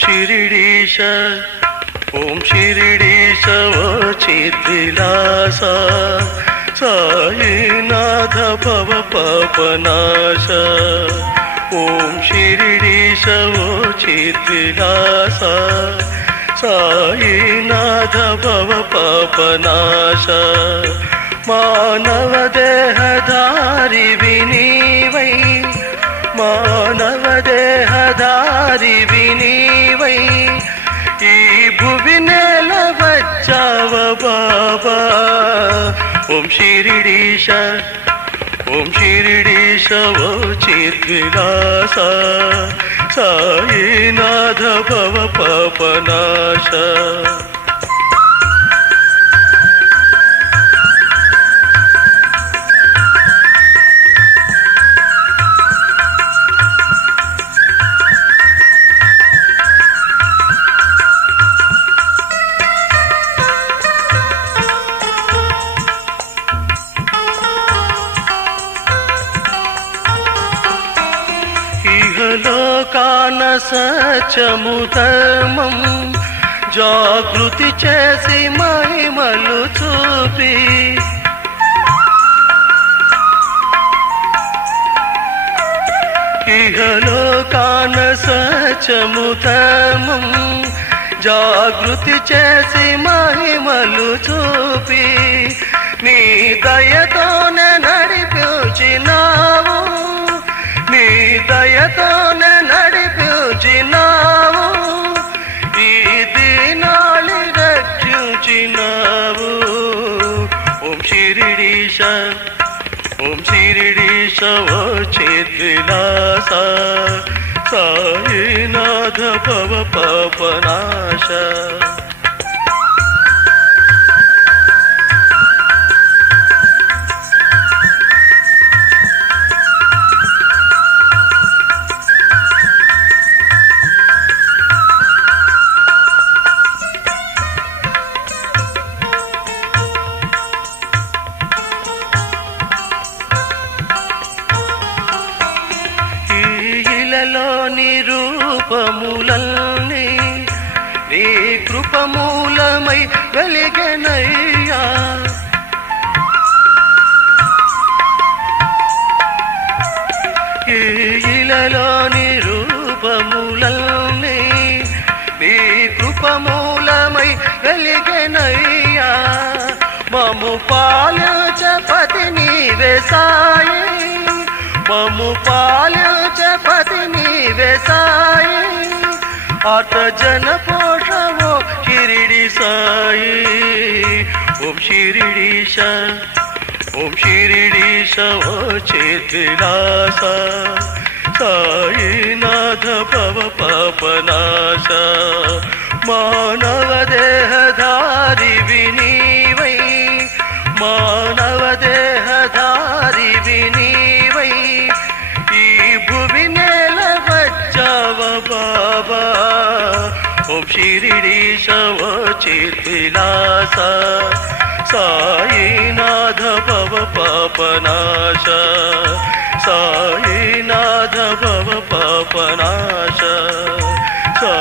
शिरिडीश ॐ शिरिडीश वचिद्विलासा सायिनाथ भव पापनाश ॐ शिरिडीश वचिद्विलासा सायिनाथ भव पापनाश मानवदेहधा వినేల వచ్చావ బాబా? ఓం శిరిడీశ ఓం శిరిడీశ ఓ చిద్విలాస. సాయినాథ భవ పాపనాశ. మానస చముధర్మం జాగృతి చేసి మహిమలు చూపి. ఇహలోకాన సత్యము జాగృతి చేసి మహిమలు చూపి. నీ దయతోనే నడిపించినావు నీ దయతోనే శిరిడీశ ఓం శిరిడీశ ఓ చేతిలాస సాయినాథ భవ పాపనాశ రూపములన్నీ నీ కృపమూలమై వెలిగనయ్యా. ఇలలోని రూపములన్నీ నీ కృపమూలమై వెలిగనయ్యా. మము పాలచపతి నీవే సాయి. మము పాలచపతి నీవే సాయి అత జన పోషవో షిరిడి సాయి ఓం షిరిడీశ ఓం షిరిడీశ ఓ చేతిలాస సాయినాథ భవ పాపనాశ మానవ దేహధారి शिरिडीशव चेतविलास सायिनाथ भव पापनाश सायिनाथ भव पापनाश सा